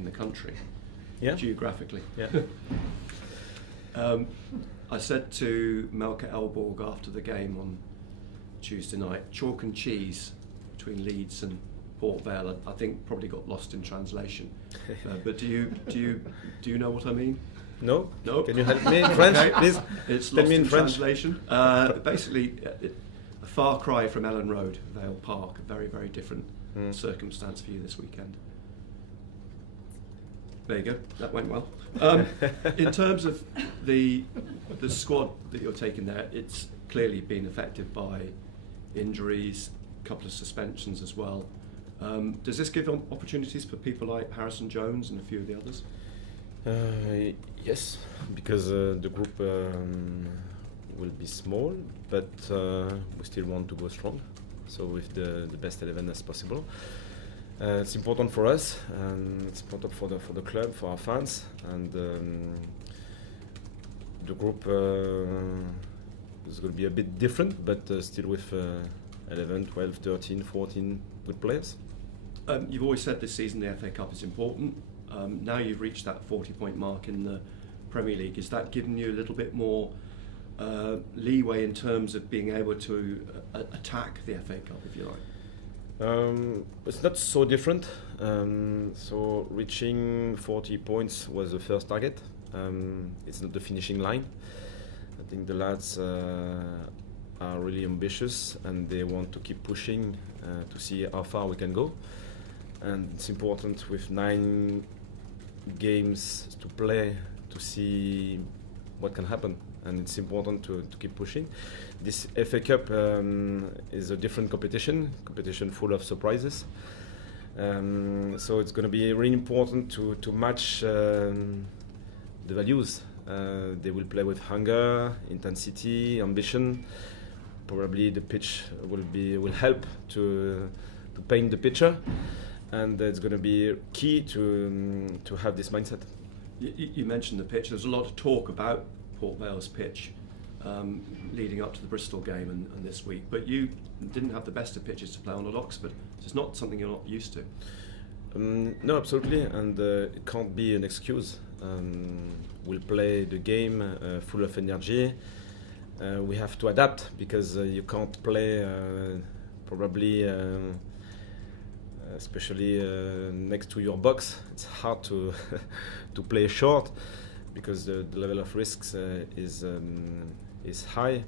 in the country, Yeah. geographically. Yeah. I said to Melke Elborg after the game on Tuesday night, chalk and cheese between Leeds and Port Vale. I think probably got lost in translation. But do you know what I mean? No. No. Can you help me in French, Okay. please? It's Tell lost me in in French. translation. Basically, a far cry from Ellen Road, Vale Park. A very, very different circumstance for you this weekend. There you go. That went well. In terms of the squad that you're taking there, it's clearly been affected by injuries, a couple of suspensions as well. Does this give opportunities for people like Harrison Jones and a few of the others? Yes, because the group will be small, but we still want to go strong. So with the best 11 as possible. It's important for us, and it's important for the club, for our fans, and the group is going to be a bit different, but still with 11, 12, 13, 14 good players. You've always said this season the FA Cup is important. Now you've reached that 40-point mark in the Premier League. Is that giving you a little bit more leeway in terms of being able to attack the FA Cup, if you like? It's not so different. So reaching 40 points was the first target. It's not the finishing line. I think the lads are really ambitious and they want to keep pushing to see how far we can go. And it's important with 9 games to play to see what can happen. And it's important to keep pushing. This FA Cup is a different competition full of surprises. So it's going to be really important to match the values. They will play with hunger, intensity, ambition. Probably the pitch will help to paint the picture, and it's going to be key to have this mindset. You mentioned the pitch. There's a lot of talk about Port Vale's pitch leading up to the Bristol game and this week, but you didn't have the best of pitches to play on at Oxford. So it's not something you're not used to. No, absolutely, and it can't be an excuse. We'll play the game full of energy. We have to adapt because you can't play probably, especially next to your box. It's hard to to play short because the level of risks is high.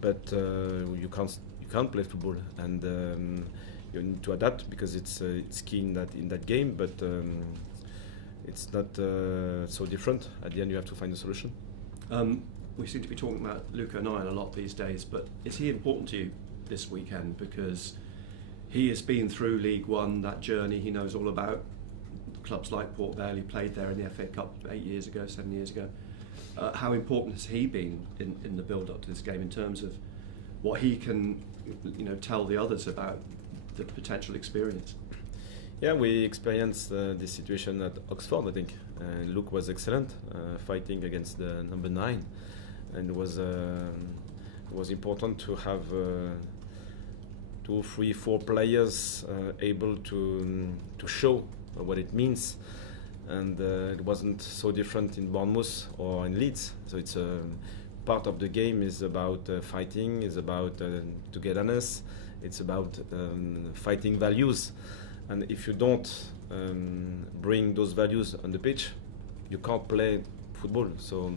But you can't play football, and you need to adapt because it's key in that game. But it's not so different. At the end, you have to find a solution. We seem to be talking about Luca Nine a lot these days, but is he important to you this weekend? Because he has been through League One, that journey he knows all about. Clubs like Port Vale, he played there in the FA Cup 7 years ago. How important has he been in the build-up to this game in terms of what he can, tell the others about the potential experience? Yeah, we experienced this situation at Oxford, I think. Luke was excellent, fighting against the number 9. And it was important to have 2, 3, 4 players able to show what it means. And it wasn't so different in Bournemouth or in Leeds. So it's part of the game is about fighting, is about togetherness, it's about fighting values. And if you don't bring those values on the pitch, you can't play football. So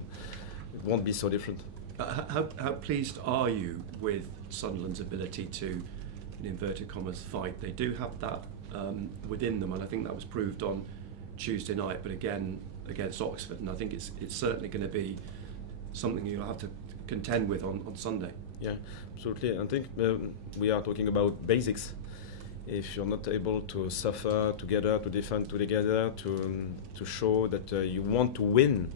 it won't be so different. How pleased are you with Sunderland's ability to, in inverted commas, fight? They do have that within them, and I think that was proved on Tuesday night, but again against Oxford, and I think it's certainly going to be something you'll have to contend with on Sunday. Yeah, absolutely. I think we are talking about basics. If you're not able to suffer together, to defend together, to show that you want to win,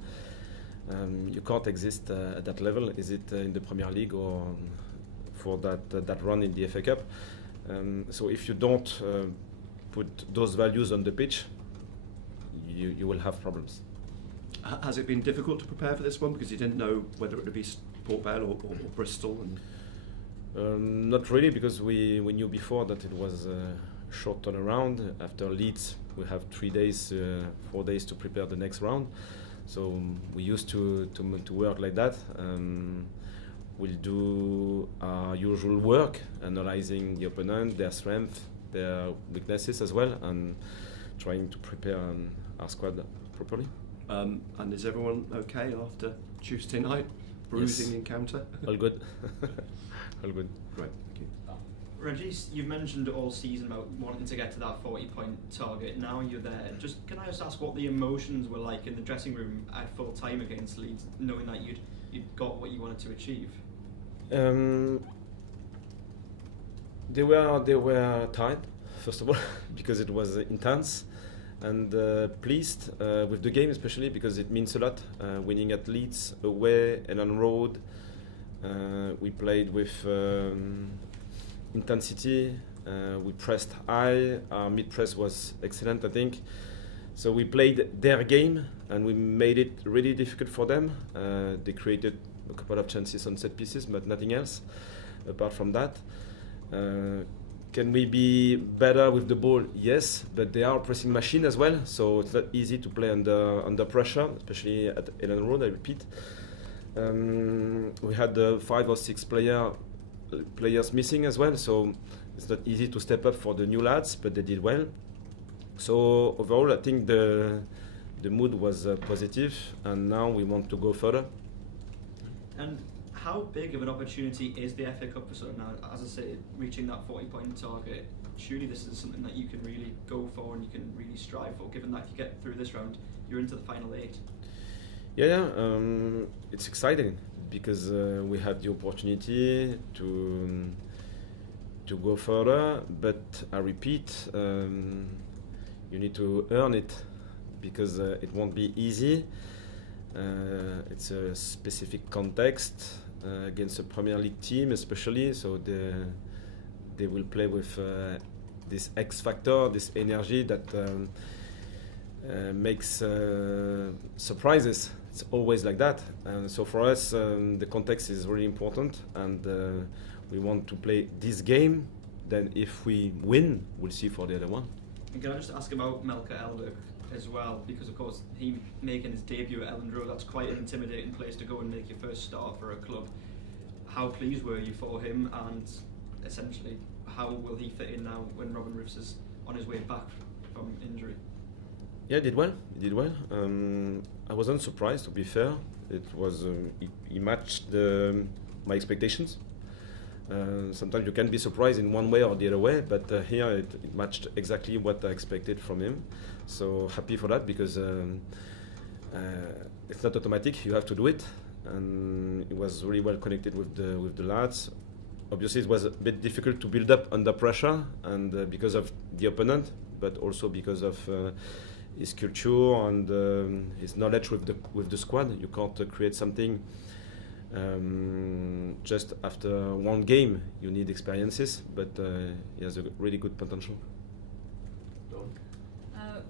you can't exist at that level. Is it in the Premier League or for that run in the FA Cup? So if you don't put those values on the pitch, you will have problems. Has it been difficult to prepare for this one because you didn't know whether it would be Port Vale or Bristol? Not really, because we knew before that it was a short turnaround. After Leeds, we have 3 days, 4 days to prepare the next round. So we used to work like that. We'll do our usual work, analyzing the opponent, their strength, their weaknesses as well, and trying to prepare our squad properly. And is everyone okay after Tuesday night? Bruising encounter? All good. All good. Great, thank you. Régis, you've mentioned all season about wanting to get to that 40-point target. Now you're there. Can I just ask what the emotions were like in the dressing room at full time against Leeds, knowing that you'd got what you wanted to achieve? They were tired, first of all, because it was intense, and pleased with the game, especially because it means a lot. Winning at Leeds, away and on road. We played with intensity. We pressed high. Our mid press was excellent, I think. So we played their game and we made it really difficult for them. They created a couple of chances on set pieces, but nothing else apart from that. Can we be better with the ball? Yes, but they are a pressing machine as well, so it's not easy to play under pressure, especially at Ellen Road, I repeat. We had 5 or 6 players missing as well, so it's not easy to step up for the new lads, but they did well. So overall, I think the mood was positive, and now we want to go further. And how big of an opportunity is the FA Cup for Sunderland now? As I say, reaching that 40-point target, surely this is something that you can really go for and you can really strive for, given that if you get through this round, you're into the final 8. Yeah, it's exciting because we have the opportunity to go further, but I repeat, you need to earn it because it won't be easy. It's a specific context against a Premier League team, especially, so they will play with this X factor, this energy that makes surprises. It's always like that, and so for us the context is really important, and we want to play this game. Then if we win, we'll see for the other one. And can I just ask about Melker Elberg as well, because of course he making his debut at Elland Road, that's quite an intimidating place to go and make your first start for a club. How pleased were you for him, and essentially how will he fit in now when Robin Roofs is on his way back from injury? Yeah, he did well. I wasn't surprised, to be fair. It was he matched my expectations. Sometimes you can be surprised in one way or the other way, but here it matched exactly what I expected from him. So happy for that, because it's not automatic. You have to do it, and it was really well connected with the lads. Obviously, it was a bit difficult to build up under pressure, and because of the opponent, but also because of his culture and his knowledge with the squad. You can't create something just after one game. You need experiences, but he has a really good potential.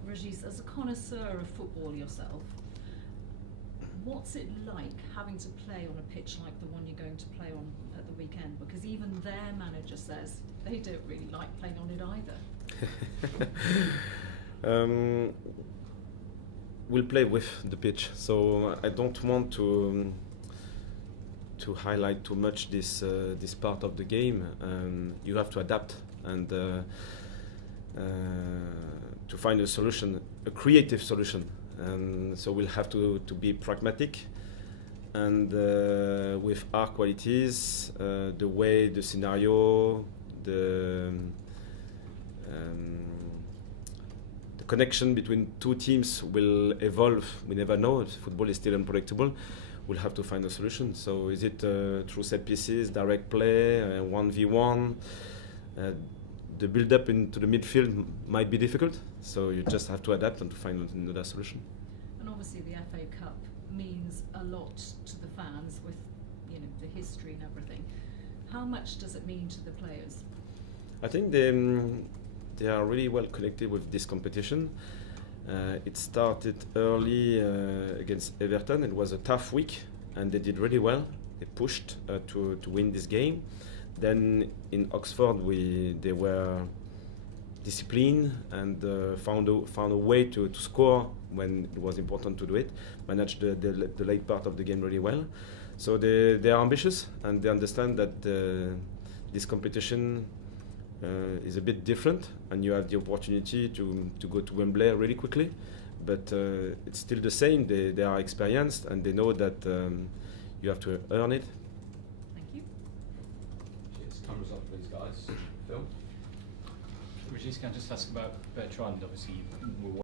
Régis, as a connoisseur of football yourself, what's it like having to play on a pitch like the one you're going to play on at the weekend? Because even their manager says they don't really like playing on it either. We'll play with the pitch, so I don't want to highlight too much this part of the game. You have to adapt and to find a solution, a creative solution, and so we'll have to be pragmatic, and with our qualities, the way the scenario, the connection between two teams will evolve. We never know. Football is still unpredictable. We'll have to find a solution. So is it through set pieces, direct play, 1v1? The build-up into the midfield might be difficult, so you just have to adapt and to find another solution. And obviously the FA Cup means a lot to the fans with, you know, the history and everything. How much does it mean to the players? I think they are really well connected with this competition. It started early against Everton. It was a tough week, and they did really well. They pushed to win this game. Then in Oxford, they were discipline and found a way to score when it was important to do it. Managed the late part of the game really well. So they are ambitious, and they understand that this competition is a bit different, and you have the opportunity to go to Wembley really quickly. But it's still the same. They are experienced, and they know that you have to earn it. Thank you. Cheers. Cameras up, please, guys. Phil? Régis, can I just ask about Bertrand? Obviously, we're